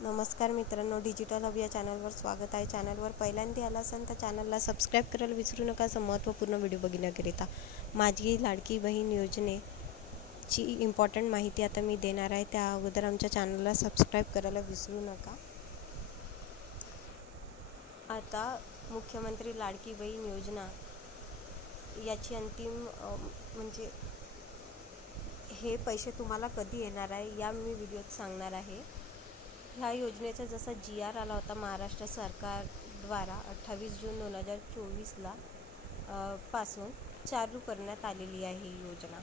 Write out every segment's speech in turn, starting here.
नमस्कार मित्रांनो, digital hub या चॅनलवर स्वागत आहे। चॅनलवर पहिल्यांदा आला असाल तर चॅनलला सबस्क्राईब करायला विसरू नका। असं महत्त्वपूर्ण व्हिडिओ बघण्याकरिता माझी लाडकी बहीण योजनेची इम्पॉर्टंट माहिती आता मी देणार आहे। त्या अगोदर आमच्या चॅनलला सबस्क्राईब करायला विसरू नका। आता मुख्यमंत्री लाडकी बहीण योजना याची अंतिम म्हणजे हे पैसे तुम्हाला कधी येणार आहे या मी व्हिडिओत सांगणार आहे। ह्या योजनेचा जसा GR आला होता महाराष्ट्र सरकारद्वारा 28 जून 2024ला पासून चालू करण्यात आलेली आहे ही योजना।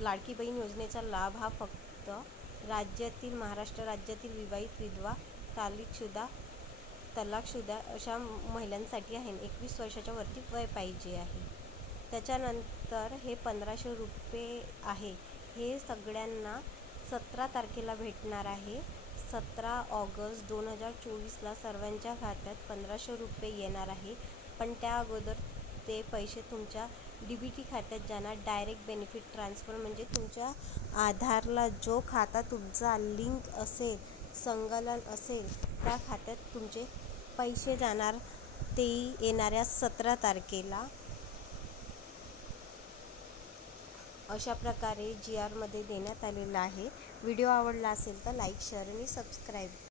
लाडकी बहीण योजनेचा लाभ हा फक्त महाराष्ट्र राज्यातील विवाहित विधवा तलाकशुदा अशा महिलांसाठी आहे। 21 वर्षाच्या वरती वय पाहिजे आहे। त्याच्यानंतर हे 1500 रुपये आहे, हे सगळ्यांना 17 तारखेला भेटणार आहे। 17 ऑगस्ट 2024ला सर्वांच्या खात्यात 1500 रुपये येणार आहे। पण त्या अगोदर ते पैसे तुमच्या DBT खात्यात जाणार, डायरेक्ट बेनिफिट ट्रान्सफर। म्हणजे तुमच्या आधारला जो खाता तुमचा लिंक असेल, संलग्न असेल, त्या खात्यात तुमचे पैसे जाणार, तेही येणाऱ्या 17 तारखेला। अशा प्रकारे GR मध्ये देण्यात आलेला आहे। व्हिडिओ आवडला असेल तर लाईक, शेअर आणि सबस्क्राईब